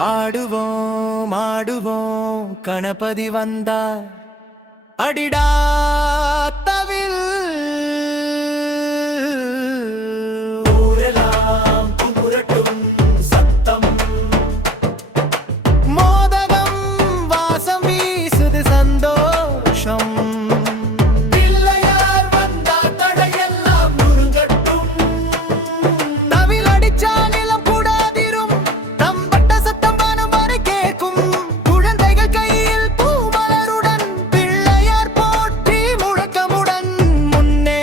ஆடுவோம் ஆடுவோம் கணபதி வந்தார் அடிடா தவில் ஊரெல்லாம் குமுறட்டும் சத்தம் மோதகம் வாசம் வீசுது சந்தோஷம் பிள்ளையார் வந்தார் தடையெல்லாம் நுறுங்கட்டும் தவில் அடிச்சா நிலம் கூடாதிரும் தம்பட்ட சத்தம் வானம் வரை கேட்கும் குழந்தைகள் கையில் பூமலருடன் பிள்ளையார் போற்றி முழக்கமுடன் முன்னே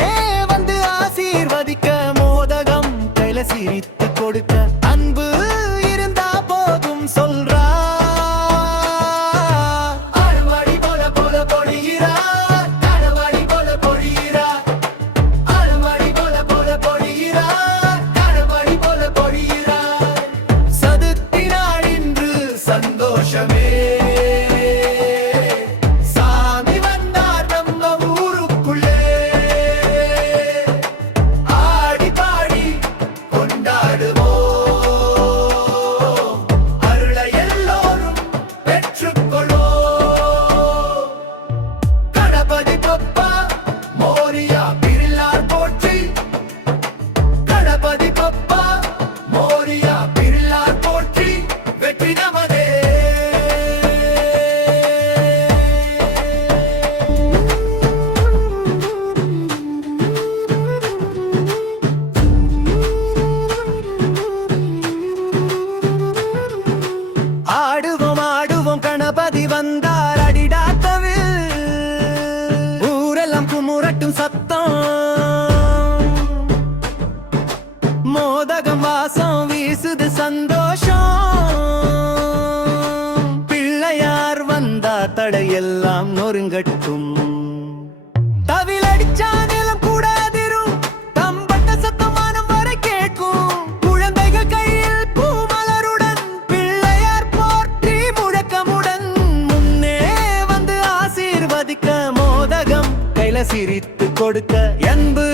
வந்து ஆசீர்வதிக்க மோதகம் கையில சிரித்து கொடுக்க அன்பு இருந்தா போதும் சொல்றா அருமடி போல போல பொழிகிறார் கணவடி போல பொழிகிறார் அருமடி போல போல பொழிகிறார் கணவடி போல பொழிகிறார் சதுர்த்தினாள் இன்று சந்தோஷமே சாமி வந்தார் நம்ம ஊருக்குள்ளே ஆடி பாடி கொண்டாடுவோம் அருளை எல்லோரும் பெற்றுக்கொள்வோம் கணபதி பப்பா மோரியா பிள்ளார் போற்றி கணபதி பப்பா மோரியா பிள்ளார் போற்றி வெற்றி நமதே ஆடுவோம் ஆடுவோம் கணபதி வந்தார் அடிடாத்தவில் ஊரெல்லாம் குமுறட்டும் சத்தம் மோதகம் வாசம் வீசுது சந்தோஷம் பிள்ளையார் வந்தார் தடையெல்லாம் நொறுங்கட்டும் தவில் அடிச்சா நிலம் கூடாதிரும் தம்பட்ட சத்தம் வானம் வரை கேட்கும் குழந்தைகள் கையில் பூமலருடன் பிள்ளையார் போற்றி முழக்கமுடன் முன்னே வந்து ஆசீர்வதிக்க மோதகம் கையில சிரித்து கொடுக்க அன்பு